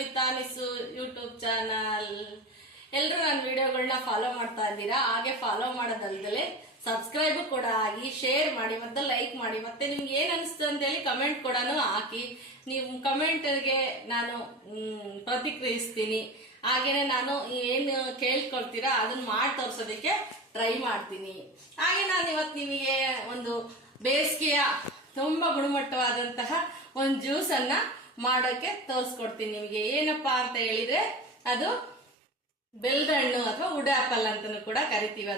Kavita Nisu YouTube channel. ಎಲ್ಲರೂ ನನ್ನ ವಿಡಿಯೋಗಳನ್ನ ಫಾಲೋ ಮಾಡ್ತಾ ಇದ್ದೀರಾ. ಹಾಗೆ ಫಾಲೋ ಮಾಡೋದಲ್ದಲೆ ಸಬ್ಸ್ಕ್ರೈಬ್ ಕೂಡ ಆಗಿ, ಶೇರ್ ಮಾಡಿ, ಮತ್ತೆ ಲೈಕ್ ಮಾಡಿ, ಮತ್ತೆ ನಿಮ್ಗೆ ಏನ್ ಅನಿಸ್ತು ಅಂತ ಹೇಳಿ ಕಮೆಂಟ್ ಕೂಡ ಹಾಕಿ. ನೀವು ಕಮೆಂಟ್ಗೆ ನಾನು ಪ್ರತಿಕ್ರಿಯಿಸ್ತೀನಿ. ಹಾಗೇನೆ ನಾನು ಏನು ಕೇಳ್ಕೊಳ್ತೀರಾ ಅದನ್ನ ಮಾಡಿ ತೋರ್ಸೋದಕ್ಕೆ ಟ್ರೈ ಮಾಡ್ತೀನಿ. ಹಾಗೆ ನಾನು ಇವತ್ತು ನಿಮಗೆ ಒಂದು ಬೇಸಿಗೆಯ ತುಂಬಾ ಗುಣಮಟ್ಟವಾದಂತಹ ಒಂದು ಜ್ಯೂಸ್ ಅನ್ನ ಮಾಡೋಕೆ ತೋರಿಸ್ಕೊಡ್ತೀನಿ. ನಿಮಗೆ ಏನಪ್ಪಾ ಅಂತ ಹೇಳಿದ್ರೆ ಅದು ಬೆಲ್ಲದ ಹಣ್ಣು ಅಥವಾ ವುಡ್ ಆಪಲ್ ಅಂತಾನು ಕೂಡ ಕರಿತೀವಿ.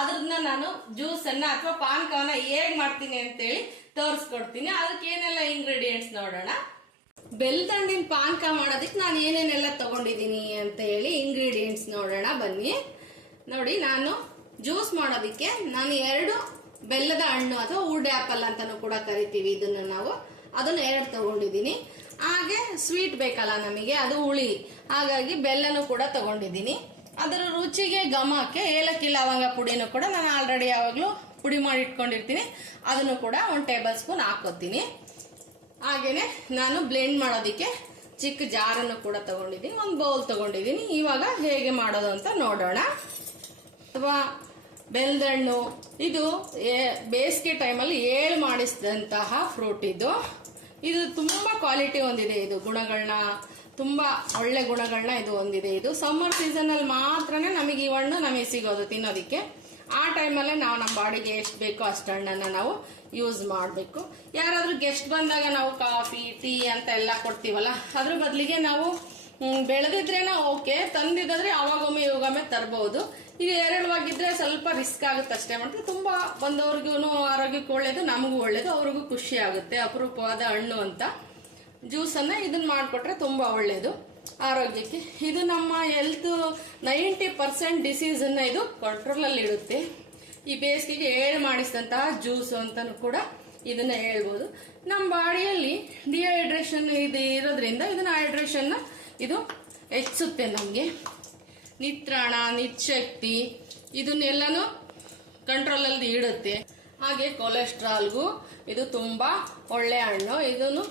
ಅದನ್ನ ನಾನು ಜ್ಯೂಸ್ ಅನ್ನ ಅಥವಾ ಪಾನಕವನ್ನ ಹೇಗ್ ಮಾಡ್ತೀನಿ ಅಂತ ಹೇಳಿ ತೋರಿಸ್ಕೊಡ್ತೀನಿ. ಅದಕ್ಕೆ ಏನೆಲ್ಲ ಇಂಗ್ರೀಡಿಯೆಂಟ್ಸ್ ನೋಡೋಣ. ಬೆಲ್ಲದ ಹಣ್ಣಿನ ಪಾನಕ ಮಾಡೋದಕ್ಕೆ ನಾನು ಏನೇನೆಲ್ಲ ತಗೊಂಡಿದ್ದೀನಿ ಅಂತ ಹೇಳಿ ಇಂಗ್ರೀಡಿಯೆಂಟ್ಸ್ ನೋಡೋಣ ಬನ್ನಿ. ನೋಡಿ, ನಾನು ಜ್ಯೂಸ್ ಮಾಡೋದಕ್ಕೆ ನಾನು 2 ಬೆಲ್ಲದ ಹಣ್ಣು ಅಥವಾ ವುಡ್ ಆಪಲ್ ಅಂತಾನು ಕೂಡ ಕರಿತೀವಿ ಅದನ್ನ 2 ತಗೊಂಡಿದ್ದೀನಿ. ಹಾಗೆ ಸ್ವೀಟ್ ಬೇಕಲ್ಲ ನಮಗೆ, ಅದು ಹುಳಿ, ಹಾಗಾಗಿ ಬೆಲ್ಲನೂ ಕೂಡ ತಗೊಂಡಿದ್ದೀನಿ. ಅದರ ರುಚಿಗೆ ಘಮಕ್ಕೆ ಏಲಕ್ಕಿ ಲವಂಗ ಪುಡಿನೂ ಕೂಡ ನಾನು ಆಲ್ರೆಡಿ ಯಾವಾಗಲೂ ಪುಡಿ ಮಾಡಿ ಇಟ್ಕೊಂಡಿರ್ತೀನಿ, ಅದನ್ನು ಕೂಡ 1 ಟೇಬಲ್ ಸ್ಪೂನ್ ಹಾಕೋತೀನಿ. ಹಾಗೇನೆ ನಾನು ಬ್ಲೆಂಡ್ ಮಾಡೋದಕ್ಕೆ ಚಿಕ್ಕ ಜಾರನ್ನು ಕೂಡ ತಗೊಂಡಿದ್ದೀನಿ, 1 ಬೌಲ್ ತಗೊಂಡಿದ್ದೀನಿ. ಇವಾಗ ಹೇಗೆ ಮಾಡೋದು ಅಂತ ನೋಡೋಣ. ಅಥವಾ ಬೆಲ್ಲದ ಹಣ್ಣು ಇದು ಬೇಸಿಗೆ ಟೈಮಲ್ಲಿ ಏಳು ಮಾಡಿಸಿದಂತಹ ಫ್ರೂಟ್. ಇದು ತುಂಬಾ ಕ್ವಾಲಿಟಿ ಹೊಂದಿದೆ. ಇದು ಗುಣಗಳನ್ನ, ತುಂಬಾ ಒಳ್ಳೆ ಗುಣಗಳನ್ನ ಇದು ಹೊಂದಿದೆ. ಇದು ಸಮ್ಮರ್ ಸೀಸನ್ ಅಲ್ಲಿ ಮಾತ್ರನೇ ನಮಗೆ ಈ ಹಣ್ಣು ನಮಗೆ ಸಿಗೋದು ತಿನ್ನೋದಿಕ್ಕೆ. ಆ ಟೈಮಲ್ಲೇ ನಾವು ನಮ್ಮ ಬಾಡಿಗೆ ಎಷ್ಟು ಬೇಕೋ ಅಷ್ಟು ಹಣ್ಣನ್ನ ನಾವು ಯೂಸ್ ಮಾಡಬೇಕು. ಯಾರಾದ್ರೂ ಗೆಸ್ಟ್ ಬಂದಾಗ ನಾವು ಕಾಫಿ, ಟೀ ಅಂತ ಎಲ್ಲ ಕೊಡ್ತೀವಲ್ಲ, ಅದ್ರ ಬದಲಿಗೆ ನಾವು ಬೆಳೆದಿದ್ರೇನ ಓಕೆ, ತಂದಿದ್ರೆ ಅವಾಗೊಮ್ಮೆ ಇವಾಗೊಮ್ಮೆ ತರಬಹುದು. ಇದು ಎರಡವಾಗಿದ್ರೆ ಸ್ವಲ್ಪ ರಿಸ್ಕ್ ಆಗುತ್ತೆ ಅಷ್ಟೇ. ಮತ್ತೆ ತುಂಬಾ ಬಂದವ್ರಿಗೂ ಆರೋಗ್ಯಕ್ಕೆ ಒಳ್ಳೇದು, ನಮಗೂ ಒಳ್ಳೇದು, ಅವ್ರಿಗೂ ಖುಷಿ ಆಗುತ್ತೆ. ಅಪರೂಪವಾದ ಹಣ್ಣು ಅಂತ ಜ್ಯೂಸ್ ಅನ್ನ ಇದನ್ನ ಮಾಡಿಕೊಟ್ರೆ ತುಂಬಾ ಒಳ್ಳೇದು ಆರೋಗ್ಯಕ್ಕೆ. ಇದು ನಮ್ಮ ಹೆಲ್ತ್ 90% ಡಿಸೀಸ್ ಅನ್ನ ಇದು ಕಂಟ್ರೋಲ್ ಅಲ್ಲಿ ಇಡುತ್ತೆ. ಈ ಬೇಸಿಗೆಗೆ ಏಳು ಮಾಡಿಸಿದಂತಹ ಜ್ಯೂಸ್ ಅಂತಾನು ಕೂಡ ಇದನ್ನ ಹೇಳ್ಬೋದು. ನಮ್ಮ ಬಾಡಿಯಲ್ಲಿ ಡಿಹೈಡ್ರೇಷನ್ ಇದು ಇರೋದ್ರಿಂದ ಇದನ್ನ ಹೈಡ್ರೇಷನ್ ಇದು ಹೆಚ್ಚುತ್ತೆ. ನಮಗೆ ನಿತ್ರಾಣ, ನಿತ್ಶಕ್ತಿ ಇದನ್ನೆಲ್ಲನೂ ಕಂಟ್ರೋಲ್ ಅಲ್ಲಿ ಇಡುತ್ತೆ. ಹಾಗೆ ಕೊಲೆಸ್ಟ್ರಾಲ್ಗೂ ಇದು ತುಂಬಾ ಒಳ್ಳೆ ಹಣ್ಣು. ಇದನ್ನು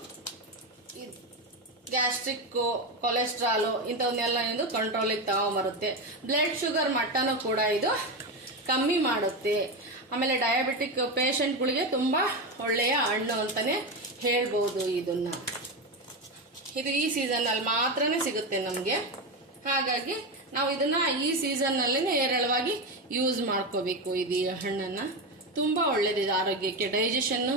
ಗ್ಯಾಸ್ಟ್ರಿಕ್, ಕೊಲೆಸ್ಟ್ರಾಲು ಇಂಥವನ್ನೆಲ್ಲ ಇದು ಕಂಟ್ರೋಲಿಗೆ ತಗೊಂಬರುತ್ತೆ. ಬ್ಲಡ್ ಶುಗರ್ ಮಟ್ಟನೂ ಕೂಡ ಇದು ಕಮ್ಮಿ ಮಾಡುತ್ತೆ. ಆಮೇಲೆ ಡಯಾಬಿಟಿಕ್ ಪೇಷಂಟ್ಗಳಿಗೆ ತುಂಬಾ ಒಳ್ಳೆಯ ಹಣ್ಣು ಅಂತಾನೆ ಹೇಳ್ಬೋದು. ಇದು ಈ ಸೀಸನ್ ಅಲ್ಲಿ ಮಾತ್ರನೇ ಸಿಗುತ್ತೆ ನಮಗೆ. ಹಾಗಾಗಿ ನಾವು ಇದನ್ನ ಈ ಸೀಸನ್ ನಲ್ಲಿ ಹೇರಳವಾಗಿ ಯೂಸ್ ಮಾಡ್ಕೋಬೇಕು. ಇದು ಹಣ್ಣನ್ನ ತುಂಬಾ ಒಳ್ಳೇದಿದೆ ಆರೋಗ್ಯಕ್ಕೆ. ಡೈಜೆಷನ್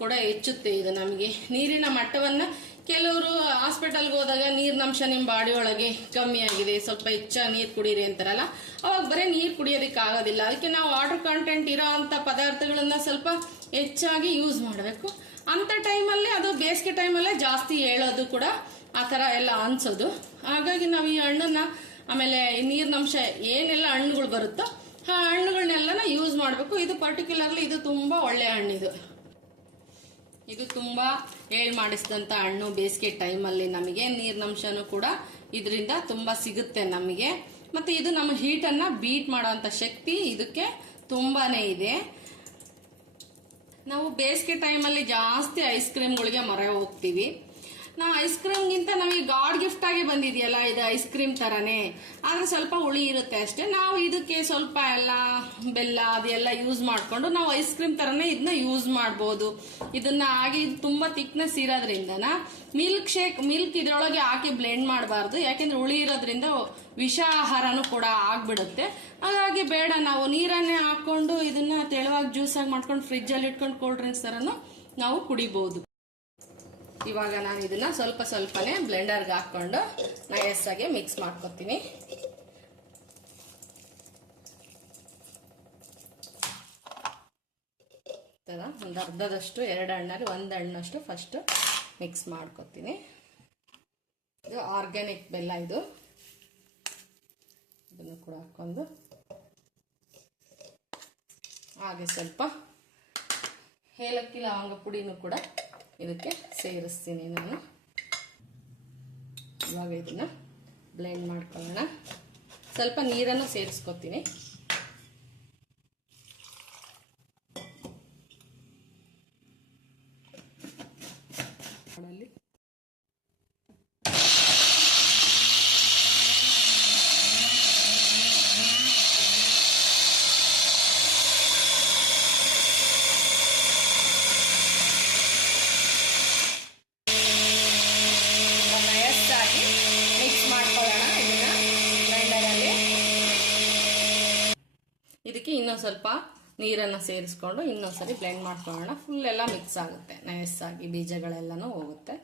ಕೂಡ ಹೆಚ್ಚುತ್ತೆ ಇದು ನಮಗೆ. ನೀರಿನ ಮಟ್ಟವನ್ನ ಕೆಲವರು ಹಾಸ್ಪಿಟಲ್ಗೆ ಹೋದಾಗ ನೀರಿನಂಶ ನಿಮ್ಮ ಬಾಡಿ ಒಳಗೆ ಕಮ್ಮಿ ಆಗಿದೆ, ಸ್ವಲ್ಪ ಹೆಚ್ಚಾಗಿ ನೀರು ಕುಡೀರಿ ಅಂತಾರಲ್ಲ, ಅವಾಗ ಬರೀ ನೀರು ಕುಡಿಯೋದಕ್ಕೆ ಆಗೋದಿಲ್ಲ. ಅದಕ್ಕೆ ನಾವು ವಾಟರ್ ಕಂಟೆಂಟ್ ಇರೋ ಅಂತ ಪದಾರ್ಥಗಳನ್ನ ಸ್ವಲ್ಪ ಹೆಚ್ಚಾಗಿ ಯೂಸ್ ಮಾಡಬೇಕು. ಅಂತ ಟೈಮಲ್ಲಿ, ಅದು ಬೇಸಿಗೆ ಟೈಮಲ್ಲೇ ಜಾಸ್ತಿ ಹೇಳೋದು ಕೂಡ ಆ ಥರ ಎಲ್ಲ ಅನ್ಸೋದು. ಹಾಗಾಗಿ ನಾವು ಈ ಹಣ್ಣನ್ನ, ಆಮೇಲೆ ನೀರಿನಂಶ ಏನೆಲ್ಲ ಹಣ್ಣುಗಳು ಬರುತ್ತೋ ಆ ಹಣ್ಣುಗಳನ್ನೆಲ್ಲ ಯೂಸ್ ಮಾಡಬೇಕು. ಇದು ಪರ್ಟಿಕ್ಯುಲರ್ಲಿ ಇದು ತುಂಬಾ ಒಳ್ಳೆ ಹಣ್ಣು. ಇದು ತುಂಬಾ ಮಾಡಿಸಿದಂತ ಹಣ್ಣು. ಬೇಸಿಗೆ ಟೈಮಲ್ಲಿ ನಮಗೆ ನೀರಿನಂಶನೂ ಕೂಡ ಇದರಿಂದ ತುಂಬಾ ಸಿಗುತ್ತೆ ನಮಗೆ. ಮತ್ತೆ ಇದು ನಮ್ಮ ಹೀಟನ್ನ ಬೀಟ್ ಮಾಡುವಂತ ಶಕ್ತಿ ಇದಕ್ಕೆ ತುಂಬಾನೇ ಇದೆ. ನಾವು ಬೇಸಿಗೆ ಟೈಮಲ್ಲಿ ಜಾಸ್ತಿ ಐಸ್ ಕ್ರೀಮ್ಗಳಿಗೆ ಮೊರೆ ಹೋಗ್ತೀವಿ. ನಾವು ಐಸ್ ಕ್ರೀಮ್ಗಿಂತ ನಮಗೆ ಗಾಡ್ ಗಿಫ್ಟ್ ಆಗಿ ಬಂದಿದೆಯಲ್ಲ ಇದು ಐಸ್ ಕ್ರೀಮ್ ತರನೇ, ಆದ್ರೆ ಸ್ವಲ್ಪ ಹುಳಿ ಇರುತ್ತೆ ಅಷ್ಟೇ. ನಾವು ಇದಕ್ಕೆ ಸ್ವಲ್ಪ ಎಲ್ಲ ಬೆಲ್ಲ ಅದೆಲ್ಲ ಯೂಸ್ ಮಾಡ್ಕೊಂಡು ನಾವು ಐಸ್ ಕ್ರೀಮ್ ತರನೇ ಇದನ್ನ ಯೂಸ್ ಮಾಡ್ಬೋದು. ಇದನ್ನ ಹಾಗೆ ಇದು ತುಂಬಾ ಥಿಕ್ನೆಸ್ ಇರೋದ್ರಿಂದನ ಮಿಲ್ಕ್ ಇದ್ರೊಳಗೆ ಹಾಕಿ ಬ್ಲೆಂಡ್ ಮಾಡಬಾರ್ದು. ಯಾಕೆಂದ್ರೆ ಹುಳಿ ಇರೋದ್ರಿಂದ ವಿಷ ಆಹಾರನೂ ಕೂಡ ಆಗ್ಬಿಡುತ್ತೆ. ಹಾಗಾಗಿ ಬೇಡ, ನಾವು ನೀರನ್ನೇ ಹಾಕೊಂಡು ಇದನ್ನ ತೆಳುವಾಗಿ ಜ್ಯೂಸ್ ಆಗಿ ಮಾಡ್ಕೊಂಡು ಫ್ರಿಜ್ ಅಲ್ಲಿ ಇಟ್ಕೊಂಡು ಕೋಲ್ಡ್ ಡ್ರಿಂಕ್ಸ್ ತರನು ನಾವು ಕುಡಿಬಹುದು. ಇವಾಗ ನಾನು ಇದನ್ನ ಸ್ವಲ್ಪನೇ ಬ್ಲೆಂಡರ್ಗೆ ಹಾಕೊಂಡು ನೈಸಾಗಿ ಮಿಕ್ಸ್ ಮಾಡ್ಕೊತೀನಿ. ಒಂದು ಅರ್ಧದಷ್ಟು, 2 ಹಣ್ಣಲ್ಲಿ 1 ಹಣ್ಣಷ್ಟು ಫಸ್ಟ್ ಮಿಕ್ಸ್ ಮಾಡ್ಕೊತೀನಿ. ಇದು ಆರ್ಗ್ಯಾನಿಕ್ ಬೆಲ್ಲ. ಇದನ್ನು ಕೂಡ ಹಾಕೊಂಡು ಹಾಗೆ ಸ್ವಲ್ಪ ಏಲಕ್ಕಿ ಲವಂಗ ಪುಡಿನೂ ಕೂಡ ಇದಕ್ಕೆ ಸೇರಿಸ್ತೀನಿ ನಾನು. ಇವಾಗ ಇದನ್ನ ಬ್ಲೆಂಡ್ ಮಾಡ್ಕೊಳ್ಳೋಣ. ಸ್ವಲ್ಪ ನೀರನ್ನು ಸೇರಿಸ್ಕೊತೀನಿ. ಸ್ವಲ್ಪ ನೀರನ್ನು ಸೇರಿಸ್ಕೊಂಡು ಇನ್ನೊಂದ್ಸರಿ ಬ್ಲೆಂಡ್ ಮಾಡ್ಕೊಳ್ಳೋಣ. ಫುಲ್ ಎಲ್ಲ ಮಿಕ್ಸ್ ಆಗುತ್ತೆ, ನೈಸ್ ಆಗಿ ಬೀಜಗಳೆಲ್ಲನೂ ಹೋಗುತ್ತೆ.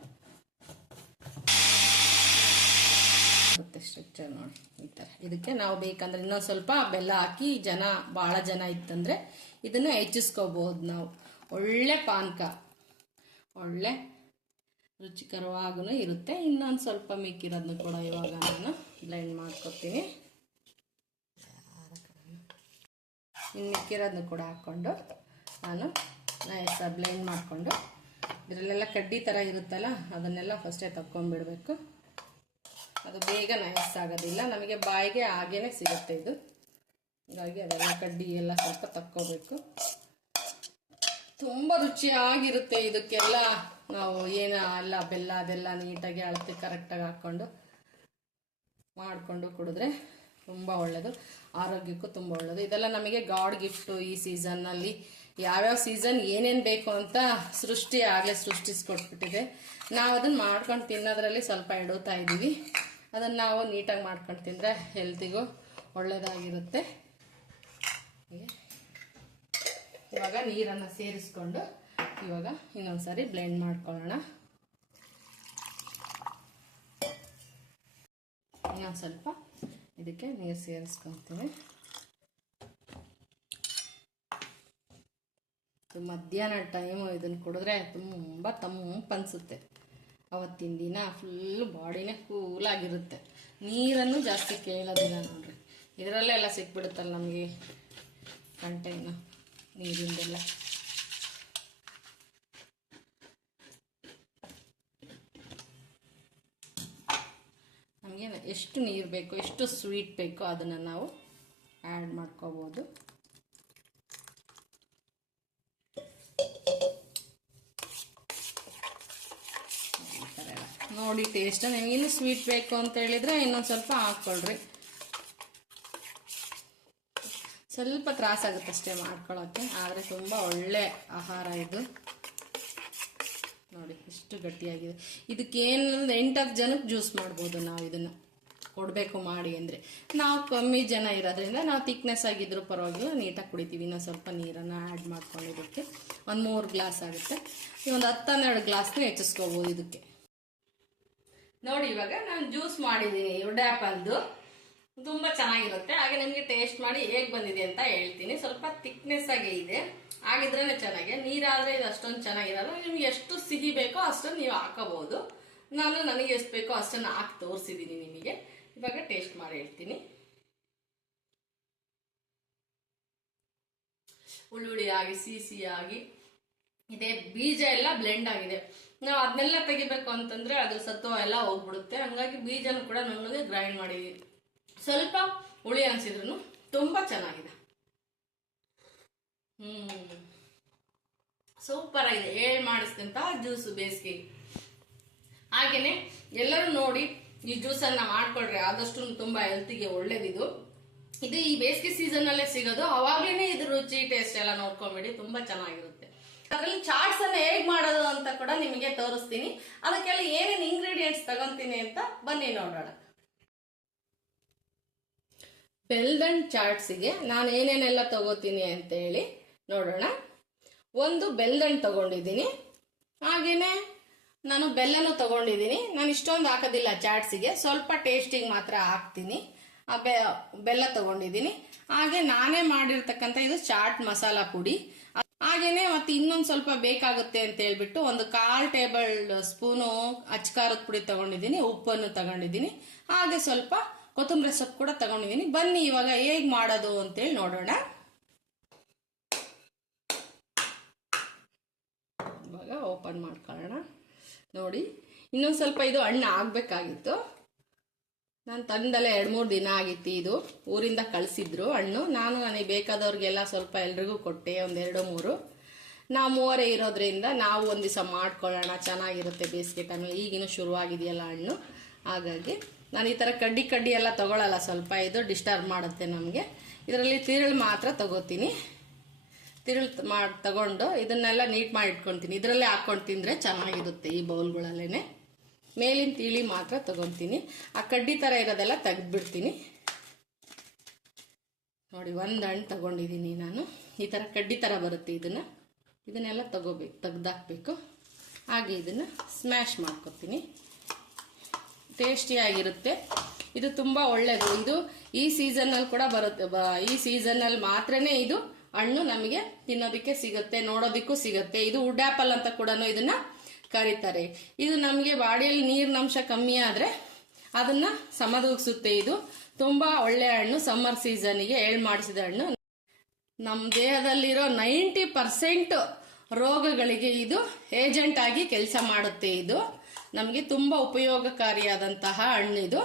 ಸ್ಟ್ರಕ್ಚರ್ ನೋಡಿ ಈ ಥರ. ಇದಕ್ಕೆ ನಾವು ಬೇಕಂದ್ರೆ ಇನ್ನೊಂದು ಸ್ವಲ್ಪ ಬೆಲ್ಲ ಹಾಕಿ, ಭಾಳ ಜನ ಇತ್ತಂದ್ರೆ ಇದನ್ನ ಹೆಚ್ಚಿಸ್ಕೋಬಹುದು ನಾವು. ಒಳ್ಳೆ ಪಾನಕ, ಒಳ್ಳೆ ರುಚಿಕರವಾಗೂ ಇರುತ್ತೆ. ಇನ್ನೊಂದು ಸ್ವಲ್ಪ ಮಿಕ್ಕಿರೋದನ್ನು ಕೂಡ ಇವಾಗ ನಾನು ಬ್ಲೆಂಡ್ ಮಾಡ್ಕೊತೀನಿ. ಇನ್ನು ಮಿಕ್ಕಿರೋದನ್ನು ಕೂಡ ಹಾಕ್ಕೊಂಡು ನಾನು ನೈಸ್ ಬ್ಲೆಂಡ್ ಮಾಡಿಕೊಂಡು, ಇದರಲ್ಲೆಲ್ಲ ಕಡ್ಡಿ ಥರ ಇರುತ್ತಲ್ಲ ಅದನ್ನೆಲ್ಲ ಫಸ್ಟೇ ತಕ್ಕೊಂಡ್ಬಿಡ್ಬೇಕು. ಅದು ಬೇಗ ನೈಸ್ ಆಗೋದಿಲ್ಲ, ನಮಗೆ ಬಾಯಿಗೆ ಹಾಗೇನೆ ಸಿಗುತ್ತೆ ಇದು. ಹಾಗಾಗಿ ಅದೆಲ್ಲ ಕಡ್ಡಿ ಎಲ್ಲ ಸ್ವಲ್ಪ ತಕ್ಕೋಬೇಕು. ತುಂಬ ರುಚಿಯಾಗಿರುತ್ತೆ. ಇದಕ್ಕೆಲ್ಲ ನಾವು ಎಲ್ಲ ಬೆಲ್ಲ ಅದೆಲ್ಲ ನೀಟಾಗಿ ಅಳತೆ ಕರೆಕ್ಟಾಗಿ ಹಾಕ್ಕೊಂಡು ಮಾಡಿಕೊಂಡು ಕುಡಿದ್ರೆ ತುಂಬ ಒಳ್ಳೆಯದು, ಆರೋಗ್ಯಕ್ಕೂ ತುಂಬ ಒಳ್ಳೆಯದು. ಇದೆಲ್ಲ ನಮಗೆ ಗಾಡ್ ಗಿಫ್ಟು. ಈ ಸೀಸನ್ನಲ್ಲಿ ಯಾವ್ಯಾವ ಸೀಸನ್ ಏನೇನು ಬೇಕು ಅಂತ ಸೃಷ್ಟಿಸ್ಕೊಟ್ಬಿಟ್ಟಿದೆ. ನಾವು ಅದನ್ನು ಮಾಡ್ಕೊಂಡು ತಿನ್ನೋದ್ರಲ್ಲಿ ಸ್ವಲ್ಪ ಎಡುತ್ತಾ ಇದ್ದೀವಿ. ಅದನ್ನು ನಾವು ನೀಟಾಗಿ ಮಾಡ್ಕೊಂಡು ತಿಂದರೆ ಹೆಲ್ತಿಗೂ ಒಳ್ಳೆಯದಾಗಿರುತ್ತೆ. ಇವಾಗ ನೀರನ್ನು ಸೇರಿಸ್ಕೊಂಡು ಇವಾಗ ಇನ್ನೊಂದು ಸಾರಿ ಬ್ಲೆಂಡ್ ಮಾಡ್ಕೊಳ್ಳೋಣ. ಇನ್ನೊಂದು ಸ್ವಲ್ಪ ಇದಕ್ಕೆ ನೀರು ಸೇರಿಸ್ಕೊತೀವಿ. ಮಧ್ಯಾಹ್ನ ಟೈಮು ಇದನ್ನು ಕುಡಿದ್ರೆ ತುಂಬ ತಂಪು ಅನಿಸುತ್ತೆ. ಅವತ್ತಿನ ದಿನ ಫುಲ್ ಬಾಡಿನೇ ಕೂಲಾಗಿರುತ್ತೆ. ನೀರನ್ನು ಜಾಸ್ತಿ ಕೇಳೋದಿಲ್ಲ ನೋಡ್ರಿ. ಇದರಲ್ಲೇ ಎಲ್ಲ ಸಿಕ್ಬಿಡುತ್ತಲ್ಲ ನಮಗೆ ಕಂಟೈನು ನೀರಿಂದೆಲ್ಲ. ನಮಗೆ ಎಷ್ಟು ನೀರು ಬೇಕೋ, ಎಷ್ಟು ಸ್ವೀಟ್ ಬೇಕೋ ಅದನ್ನು ನಾವು ಆ್ಯಡ್ ಮಾಡ್ಕೋಬೋದು. ನೋಡಿ ಟೇಸ್ಟ್, ನಿಮ್ಗೆ ಇನ್ನೂ ಸ್ವೀಟ್ ಬೇಕು ಅಂತ ಹೇಳಿದ್ರೆ ಇನ್ನೊಂದು ಸ್ವಲ್ಪ ಹಾಕ್ಕೊಳ್ರಿ. ಸ್ವಲ್ಪ ತ್ರಾಸಾಗುತ್ತೆ ಅಷ್ಟೇ ಮಾಡ್ಕೊಳ್ಳೋಕ್ಕೆ, ಆದರೆ ತುಂಬ ಒಳ್ಳೆ ಆಹಾರ ಇದು. ನೋಡಿ ಎಷ್ಟು ಗಟ್ಟಿಯಾಗಿದೆ. ಇದಕ್ಕೇನು 8-10 ಜನಕ್ಕೆ ಜ್ಯೂಸ್ ಮಾಡ್ಬೋದು ನಾವು ಇದನ್ನು ಕೊಡಬೇಕು ಮಾಡಿ ಅಂದರೆ. ನಾವು ಕಮ್ಮಿ ಜನ ಇರೋದ್ರಿಂದ ನಾವು ಥಿಕ್ನೆಸ್ ಆಗಿದ್ರೂ ಪರವಾಗಿಲ್ಲ, ನೀಟಾಗಿ ಕುಡಿತೀವಿ. ಇನ್ನೂ ಸ್ವಲ್ಪ ನೀರನ್ನು ಆ್ಯಡ್ ಮಾಡ್ಕೊಂಡಿದ್ದಕ್ಕೆ ಒಂದು 3 ಗ್ಲಾಸ್ ಆಗುತ್ತೆ. ಒಂದು 10-12 ಗ್ಲಾಸ್ನ ಹೆಚ್ಚಿಸ್ಕೋಬೋದು ಇದಕ್ಕೆ. ನೋಡಿ ಇವಾಗ ನಾನು ಜ್ಯೂಸ್ ಮಾಡಿದ್ದೀನಿ ವುಡ್ ಆ್ಯಪಲ್ದು. ತುಂಬ ಚೆನ್ನಾಗಿರುತ್ತೆ. ಹಾಗೆ ನಿಮಗೆ ಟೇಸ್ಟ್ ಮಾಡಿ ಹೇಗೆ ಬಂದಿದೆ ಅಂತ ಹೇಳ್ತೀನಿ. ಸ್ವಲ್ಪ ಥಿಕ್ನೆಸ್ ಆಗೇ ಇದೆ, ಆಗಿದ್ರೇ ಚೆನ್ನಾಗಿ. ನೀರಾದರೆ ಇದು ಅಷ್ಟೊಂದು ಚೆನ್ನಾಗಿರಲ್ಲ. ನಿಮ್ಗೆ ಎಷ್ಟು ಸಿಹಿ ಬೇಕೋ ಅಷ್ಟೊಂದು ನೀವು ಹಾಕೋಬಹುದು. ನನಗೆ ಎಷ್ಟು ಬೇಕೋ ಅಷ್ಟನ್ನು ಹಾಕಿ ತೋರಿಸಿದ್ದೀನಿ ನಿಮಗೆ. ಇವಾಗ ಟೇಸ್ಟ್ ಮಾಡಿ ಹೇಳ್ತೀನಿ. ಹುಳಿ ಆಗಿ ಸಿಹಿಯಾಗಿ ಇದೆ. ಬೀಜ ಎಲ್ಲ ಬ್ಲೆಂಡ್ ಆಗಿದೆ. ನಾವು ಅದನ್ನೆಲ್ಲ ತೆಗಿಬೇಕು ಅಂತಂದ್ರೆ ಅದ್ರ ಸತ್ವ ಎಲ್ಲ ಹೋಗ್ಬಿಡುತ್ತೆ. ಹಂಗಾಗಿ ಬೀಜನೂ ಕೂಡ ನುಣ್ಣಗೆ ಗ್ರೈಂಡ್ ಮಾಡಿದೀವಿ. ಸ್ವಲ್ಪ ಹುಳಿ ಅನ್ಸಿದ್ರು ತುಂಬಾ ಚೆನ್ನಾಗಿದೆ. ಸೂಪರ್ ಆಗಿದೆ. ಮಾಡಿಸಿದಂತ ಜ್ಯೂಸು ಬೇಸಿಗೆ. ಹಾಗೇನೆ ಎಲ್ಲರೂ ನೋಡಿ ಈ ಜ್ಯೂಸನ್ನ ಮಾಡ್ಕೊಳ್ರಿ. ಆದಷ್ಟು ತುಂಬಾ ಹೆಲ್ತಿಗೆ ಒಳ್ಳೇದಿದು. ಇದು ಈ ಬೇಸಿಗೆ ಸೀಸನ್ ಅಲ್ಲೇ ಸಿಗೋದು. ಅವಾಗ್ಲೇನೆ ಇದ್ರ ರುಚಿ ಟೇಸ್ಟ್ ಎಲ್ಲ ನೋಡ್ಕೊಂಬಿಡಿ, ತುಂಬಾ ಚೆನ್ನಾಗಿರುತ್ತೆ. ಅದರಲ್ಲಿ ಚಾಟ್ಸ್ ಅನ್ನ ಹೇಗ್ ಮಾಡೋದು ಅಂತ ಕೂಡ ನಿಮಗೆ ತೋರಿಸ್ತೀನಿ. ಅದಕ್ಕೆಲ್ಲ ಏನೇನು ಇಂಗ್ರೀಡಿಯೆಂಟ್ಸ್ ತಗೊಂತೀನಿ ಅಂತ ಬನ್ನಿ ನೋಡೋಣ. ಬೆಲ್ದಂಡ್ ಚಾಟ್ಸಿಗೆ ನಾನು ಏನೇನೆಲ್ಲ ತಗೋತೀನಿ ಅಂತ ಹೇಳಿ ನೋಡೋಣ. ಒಂದು ಬೆಲ್ದಂಡ್ ತಗೊಂಡಿದ್ದೀನಿ, ಹಾಗೇನೆ ನಾನು ಬೆಲ್ಲನೂ ತಗೊಂಡಿದ್ದೀನಿ. ನಾನು ಇಷ್ಟೊಂದು ಹಾಕೋದಿಲ್ಲ ಚಾಟ್ಸಿಗೆ, ಸ್ವಲ್ಪ ಟೇಸ್ಟಿಗೆ ಮಾತ್ರ ಹಾಕ್ತೀನಿ. ಬೆಲ್ಲ ತಗೊಂಡಿದ್ದೀನಿ. ಹಾಗೆ ನಾನೇ ಮಾಡಿರ್ತಕ್ಕಂಥ ಇದು ಚಾಟ್ ಮಸಾಲ ಪುಡಿ. ಹಾಗೇನೆ ಮತ್ತೆ ಇನ್ನೊಂದು ಸ್ವಲ್ಪ ಬೇಕಾಗುತ್ತೆ ಅಂತ ಹೇಳ್ಬಿಟ್ಟು ಒಂದು 1/4 ಟೇಬಲ್ ಸ್ಪೂನು ಅಚ್ಕಾರದ ಪುಡಿ ತಗೊಂಡಿದ್ದೀನಿ, ಉಪ್ಪನ್ನು ತಗೊಂಡಿದ್ದೀನಿ, ಹಾಗೆ ಸ್ವಲ್ಪ ಕೊತ್ತಂಬರಿ ಸೊಪ್ಪು ಕೂಡ ತಗೊಂಡಿದ್ದೀನಿ. ಬನ್ನಿ ಇವಾಗ ಹೇಗ್ ಮಾಡೋದು ಅಂತೇಳಿ ನೋಡೋಣ. ಇವಾಗ ಓಪನ್ ಮಾಡ್ಕೊಳ್ಳೋಣ. ನೋಡಿ ಇನ್ನೊಂದು ಸ್ವಲ್ಪ ಇದು ಹಣ್ಣು ಆಗ್ಬೇಕಾಗಿತ್ತು. ನಾನು ತಂದಲ್ಲೇ 2-3 ದಿನ ಆಗಿತ್ತು. ಇದು ಊರಿಂದ ಕಳಿಸಿದ್ರು ಹಣ್ಣು. ನನಗೆ ಬೇಕಾದವ್ರಿಗೆಲ್ಲ ಸ್ವಲ್ಪ ಎಲ್ರಿಗೂ ಕೊಟ್ಟೆ, 1-2-3. ನಾವು 3 ಇರೋದ್ರಿಂದ ನಾವು ಒಂದು ದಿವಸ ಮಾಡ್ಕೊಳ್ಳೋಣ, ಚೆನ್ನಾಗಿರುತ್ತೆ ಬೇಸಿಗೆ ಟೈಮಲ್ಲಿ. ಈಗಿನೂ ಶುರುವಾಗಿದೆಯಲ್ಲ ಹಣ್ಣು, ಹಾಗಾಗಿ ನಾನು ಈ ಥರ ಕಡ್ಡಿ ಎಲ್ಲ ತಗೊಳ್ಳಲ್ಲ. ಸ್ವಲ್ಪ ಇದು ಡಿಸ್ಟರ್ಬ್ ಮಾಡುತ್ತೆ ನಮಗೆ. ಇದರಲ್ಲಿ ತಿರುಳು ಮಾತ್ರ ತಗೋತೀನಿ. ತಿರುಳು ತಗೊಂಡು ಇದನ್ನೆಲ್ಲ ನೀಟ್ ಮಾಡಿ ಇಟ್ಕೊತೀನಿ. ಇದರಲ್ಲೇ ಹಾಕೊಂಡು ತಿಂದರೆ ಚೆನ್ನಾಗಿರುತ್ತೆ. ಈ ಬೌಲ್ಗಳಲ್ಲೇ ಮೇಲಿನ ತಿಳಿ ಮಾತ್ರ ತಗೊತೀನಿ. ಆ ಕಡ್ಡಿ ಥರ ಇರೋದೆಲ್ಲ ತೆಗೆದ್ಬಿಡ್ತೀನಿ. ನೋಡಿ, ಒಂದು ಹಣ್ಣು ತಗೊಂಡಿದ್ದೀನಿ ನಾನು. ಈ ಥರ ಕಡ್ಡಿ ಥರ ಬರುತ್ತೆ. ಇದನ್ನೆಲ್ಲ ತೆಗ್ದಾಕ್ಬೇಕು. ಹಾಗೆ ಇದನ್ನು ಸ್ಮ್ಯಾಶ್ ಮಾಡ್ಕೊತೀನಿ. ಟೇಸ್ಟಿಯಾಗಿರುತ್ತೆ. ಇದು ತುಂಬ ಒಳ್ಳೆಯದು. ಇದು ಈ ಸೀಸನ್ನಲ್ಲಿ ಕೂಡ ಬರುತ್ತೆ. ಈ ಸೀಸನ್ನಲ್ಲಿ ಮಾತ್ರನೇ ಇದು ಹಣ್ಣು ನಮಗೆ ತಿನ್ನೋದಕ್ಕೆ ಸಿಗುತ್ತೆ, ನೋಡೋದಕ್ಕೂ ಸಿಗುತ್ತೆ. ಇದು ವುಡ್ ಆ್ಯಪಲ್ ಅಂತ ಕೂಡ ಇದನ್ನ ಕರೀತಾರೆ. ಇದು ನಮಗೆ ಬಾಡಿಯಲ್ಲಿ ನೀರಿನಂಶ ಕಮ್ಮಿ ಆದರೆ ಅದನ್ನ ಸಮದೂಗಿಸುತ್ತೆ. ಇದು ತುಂಬ ಒಳ್ಳೆಯ ಹಣ್ಣು. ಸಮ್ಮರ್ ಸೀಸನ್ಗೆ ಎಳ್ಳು ಮಾಡಿಸಿದ ಹಣ್ಣು. ನಮ್ಮ ದೇಹದಲ್ಲಿರೋ 90% ರೋಗಗಳಿಗೆ ಇದು ಏಜೆಂಟ್ ಆಗಿ ಕೆಲಸ ಮಾಡುತ್ತೆ. ಇದು ನಮಗೆ ತುಂಬ ಉಪಯೋಗಕಾರಿಯಾದಂತಹ ಹಣ್ಣು ಇದು.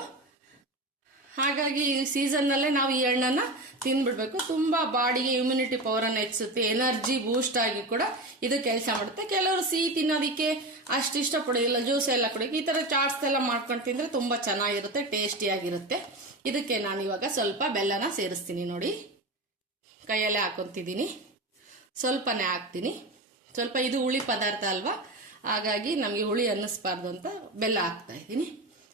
ಹಾಗಾಗಿ ಈ ಸೀಸನ್ನಲ್ಲೇ ನಾವು ಈ ಹಣ್ಣನ್ನ ತಿಂದ್ಬಿಡ್ಬೇಕು. ತುಂಬ ಬಾಡಿಗೆ ಇಮ್ಯುನಿಟಿ ಪವರನ್ನು ಹೆಚ್ಚಿಸುತ್ತೆ. ಎನರ್ಜಿ ಬೂಸ್ಟ್ ಆಗಿ ಕೂಡ ಇದು ಕೆಲಸ ಮಾಡುತ್ತೆ. ಕೆಲವರು ಸಿಹಿ ತಿನ್ನೋದಕ್ಕೆ ಅಷ್ಟು ಇಷ್ಟಪಡೋದಿಲ್ಲ, ಜ್ಯೂಸ್ ಎಲ್ಲ ಕುಡಿಯೋಕೆ. ಈ ಥರ ಚಾಟ್ಸ್ ಎಲ್ಲ ಮಾಡ್ಕೊಂಡು ತಿಂದರೆ ತುಂಬ ಚೆನ್ನಾಗಿರುತ್ತೆ, ಟೇಸ್ಟಿಯಾಗಿರುತ್ತೆ. ಇದಕ್ಕೆ ನಾನು ಇವಾಗ ಸ್ವಲ್ಪ ಬೆಲ್ಲನ ಸೇರಿಸ್ತೀನಿ. ನೋಡಿ, ಕೈಯಲ್ಲೇ ಹಾಕೊತಿದ್ದೀನಿ. ಸ್ವಲ್ಪನೇ ಹಾಕ್ತೀನಿ. ಸ್ವಲ್ಪ ಇದು ಹುಳಿ ಪದಾರ್ಥ ಅಲ್ವಾ, ಹಾಗಾಗಿ ನಮಗೆ ಹುಳಿ ಅನ್ನಿಸ್ಬಾರ್ದು ಅಂತ ಬೆಲ್ಲ ಹಾಕ್ತಾ ಇದ್ದೀನಿ.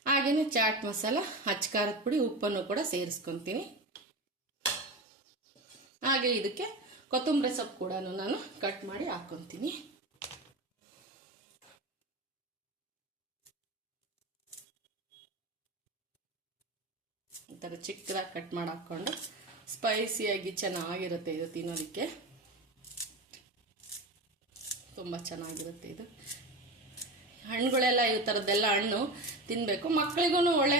ಹಾಗೆಯೇ ಚಾಟ್ ಮಸಾಲ, ಅಚ್ಕಾರದ ಪುಡಿ, ಉಪ್ಪನ್ನು ಕೂಡ ಸೇರಿಸ್ಕೊತೀನಿ. ಹಾಗೆ ಇದಕ್ಕೆ ಕೊತ್ತಂಬರಿ ಸೊಪ್ಪು ಕೂಡ ನಾನು ಕಟ್ ಮಾಡಿ ಹಾಕ್ಕೊತೀನಿ. ಈ ಥರ ಚಿಕ್ಕದಾಗಿ ಕಟ್ ಮಾಡಿ ಹಾಕ್ಕೊಂಡು ಸ್ಪೈಸಿಯಾಗಿ ಚೆನ್ನಾಗಿರುತ್ತೆ ಇದು ತಿನ್ನೋದಕ್ಕೆ. ತುಂಬ ಚೆನ್ನಾಗಿರುತ್ತೆ ಇದು. ಹಣ್ಣುಗಳೆಲ್ಲ ಈ ಥರದ್ದೆಲ್ಲ ಹಣ್ಣು ತಿನ್ನಬೇಕು. ಮಕ್ಕಳಿಗೂ ಒಳ್ಳೆ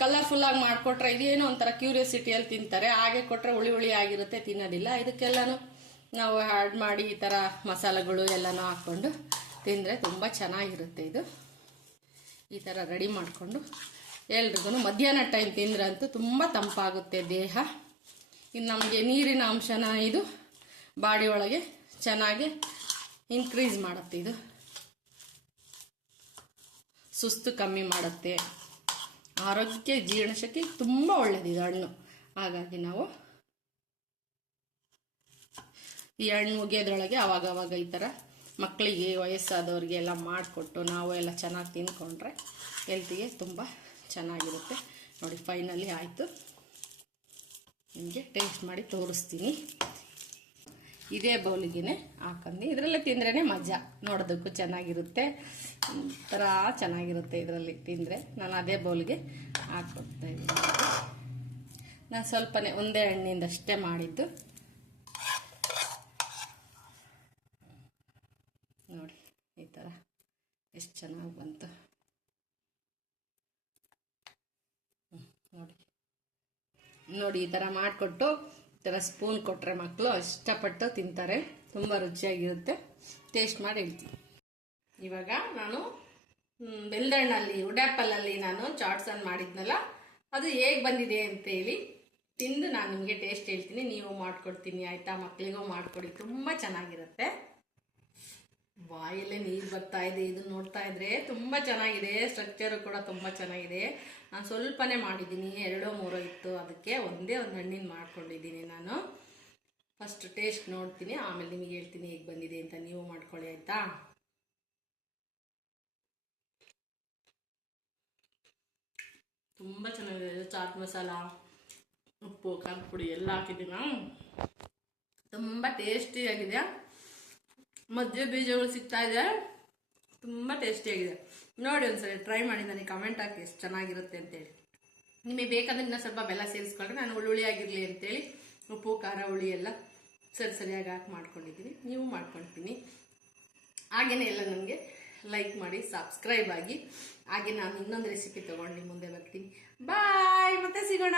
ಕಲರ್ಫುಲ್ಲಾಗಿ ಮಾಡಿಕೊಟ್ರೆ ಇದೇನೋ ಒಂಥರ ಕ್ಯೂರಿಯಾಸಿಟಿಯಲ್ಲಿ ತಿಂತಾರೆ. ಹಾಗೆ ಕೊಟ್ಟರೆ ಹುಳಿ ಹುಳಿ ಆಗಿರುತ್ತೆ, ತಿನ್ನೋದಿಲ್ಲ. ಇದಕ್ಕೆಲ್ಲನೂ ನಾವು ಆ್ಯಡ್ ಮಾಡಿ ಈ ಥರ ಮಸಾಲೆಗಳು ಎಲ್ಲನೂ ಹಾಕ್ಕೊಂಡು ತಿಂದರೆ ತುಂಬ ಚೆನ್ನಾಗಿರುತ್ತೆ ಇದು. ಈ ಥರ ರೆಡಿ ಮಾಡಿಕೊಂಡು ಎಲ್ರಿಗೂ ಮಧ್ಯಾಹ್ನ ಟೈಮ್ ತಿಂದ್ರಂತೂ ತುಂಬ ತಂಪಾಗುತ್ತೆ ದೇಹ. ಇನ್ನು ನಮಗೆ ನೀರಿನ ಅಂಶನ ಇದು ಬಾಡಿ ಒಳಗೆ ಚೆನ್ನಾಗಿ ಇನ್ಕ್ರೀಸ್ ಮಾಡುತ್ತೆ. ಇದು ಸುಸ್ತು ಕಮ್ಮಿ ಮಾಡುತ್ತೆ. ಆರೋಗ್ಯ, ಜೀರ್ಣಶಕ್ತಿ ತುಂಬ ಒಳ್ಳೆಯದಿದೆ ಹಣ್ಣು. ಹಾಗಾಗಿ ನಾವು ಈ ಹಣ್ಣು ಮುಗಿಯೋದ್ರೊಳಗೆ ಅವಾಗವಾಗ ಈ ಥರ ಮಕ್ಕಳಿಗೆ, ವಯಸ್ಸಾದವ್ರಿಗೆ ಎಲ್ಲ ಮಾಡಿಕೊಟ್ಟು ನಾವು ಎಲ್ಲ ಚೆನ್ನಾಗಿ ತಿಂದ್ಕೊಂಡ್ರೆ ಹೆಲ್ತಿಗೆ ತುಂಬ ಚೆನ್ನಾಗಿರುತ್ತೆ. ನೋಡಿ, ಫೈನಲಿ ಆಯಿತು. ನಿಮಗೆ ಟೇಸ್ಟ್ ಮಾಡಿ ತೋರಿಸ್ತೀನಿ. ಇದೇ ಬೌಲಿಗೆ ಹಾಕೊಂಡು ಇದರಲ್ಲೇ ತಿಂದ್ರೇ ಮಜಾ. ನೋಡೋದಕ್ಕೂ ಚೆನ್ನಾಗಿರುತ್ತೆ, ಥರ ಚೆನ್ನಾಗಿರುತ್ತೆ ಇದರಲ್ಲಿ ತಿಂದರೆ. ನಾನು ಅದೇ ಬೌಲಿಗೆ ಹಾಕ್ಕೊಡ್ತಾ ಇದ್ದೀನಿ. ನಾನು ಸ್ವಲ್ಪನೇ ಒಂದೇ ಹಣ್ಣಿಂದಷ್ಟೇ ಮಾಡಿದ್ದು. ನೋಡಿ, ಈ ಥರ ಎಷ್ಟು ಚೆನ್ನಾಗಿ ಬಂತು ನೋಡಿ. ಈ ಥರ ಮಾಡಿಕೊಟ್ಟು ಈ ಥರ ಸ್ಪೂನ್ ಕೊಟ್ಟರೆ ಮಕ್ಕಳು ಇಷ್ಟಪಟ್ಟು ತಿಂತಾರೆ. ತುಂಬ ರುಚಿಯಾಗಿರುತ್ತೆ. ಟೇಸ್ಟ್ ಮಾಡಿ ಹೇಳ್ತೀನಿ. ಇವಾಗ ನಾನು ಬೆಲ್ದಣ್ಣಲ್ಲಿ, ವುಡ್ ಆ್ಯಪಲಲ್ಲಿ ನಾನು ಚಾಟ್ಸನ್ನು ಮಾಡಿದ್ನಲ್ಲ, ಅದು ಹೇಗೆ ಬಂದಿದೆ ಅಂತೇಳಿ ತಿಂದು ನಾನು ನಿಮಗೆ ಟೇಸ್ಟ್ ಹೇಳ್ತೀನಿ. ನೀವು ಮಾಡಿಕೊಡ್ತೀನಿ ಆಯಿತಾ? ಮಕ್ಕಳಿಗೂ ಮಾಡಿಕೊಡಿ, ತುಂಬ ಚೆನ್ನಾಗಿರುತ್ತೆ. ಬಾಯಲ್ಲೇ ನೀರು ಬರ್ತಾ ಇದೆ. ಇದನ್ನು ನೋಡ್ತಾ ಇದ್ರೆ ತುಂಬ ಚೆನ್ನಾಗಿದೆ. ಸ್ಟ್ರಕ್ಚರು ಕೂಡ ತುಂಬ ಚೆನ್ನಾಗಿದೆ. ನಾನು ಸ್ವಲ್ಪನೇ ಮಾಡಿದ್ದೀನಿ, 2-3 ಇತ್ತು. ಅದಕ್ಕೆ ಒಂದೇ ಒಂದು ಹಣ್ಣಿನ ಮಾಡ್ಕೊಂಡಿದ್ದೀನಿ ನಾನು. ಫಸ್ಟ್ ಟೇಸ್ಟ್ ನೋಡ್ತೀನಿ, ಆಮೇಲೆ ನಿಮಗೆ ಹೇಳ್ತೀನಿ ಹೇಗೆ ಬಂದಿದೆ ಅಂತ. ನೀವು ಮಾಡ್ಕೊಳ್ಳಿ ಆಯಿತಾ? ತುಂಬ ಚೆನ್ನಾಗಿದೆ. ಚಾಟ್ ಮಸಾಲ, ಉಪ್ಪು, ಖಾರದ ಪುಡಿ ಎಲ್ಲ ಹಾಕಿದ್ದೀನಿ. ತುಂಬ ಟೇಸ್ಟಿಯಾಗಿದೆ. ಮಧ್ಯೆ ಬೀಜಗಳು ಸಿಗ್ತಾ ಇದೆ. ತುಂಬ ಟೇಸ್ಟಿಯಾಗಿದೆ. ನೋಡಿ, ಒಂದ್ಸರಿ ಟ್ರೈ ಮಾಡಿ ನನಗೆ ಕಮೆಂಟ್ ಹಾಕಿ ಎಷ್ಟು ಚೆನ್ನಾಗಿರುತ್ತೆ ಅಂತೇಳಿ. ನಿಮಗೆ ಬೇಕಾದ್ರೆ ಇನ್ನೂ ಸ್ವಲ್ಪ ಬೆಲ್ಲ ಸೇರಿಸ್ಕೊಂಡ್ರೆ ನಾನು ಹುಳಿಯಾಗಿರಲಿ ಅಂತೇಳಿ ಉಪ್ಪು, ಖಾರ, ಹುಳಿ ಎಲ್ಲ ಸರಿಯಾಗಿ ಹಾಕಿ ಮಾಡ್ಕೊಂಡಿದ್ದೀನಿ. ನೀವು ಮಾಡ್ಕೊಳ್ತೀನಿ. ಹಾಗೆಯೇ ಎಲ್ಲ ನನಗೆ ಲೈಕ್ ಮಾಡಿ, ಸಬ್ಸ್ಕ್ರೈಬ್ ಆಗಿ. ಹಾಗೆ ನಾನು ಇನ್ನೊಂದು ರೆಸಿಪಿ ತೊಗೊಂಡು ಮುಂದೆ ಬರ್ತೀನಿ. ಬಾಯ್, ಮತ್ತೆ ಸಿಗೋಣ.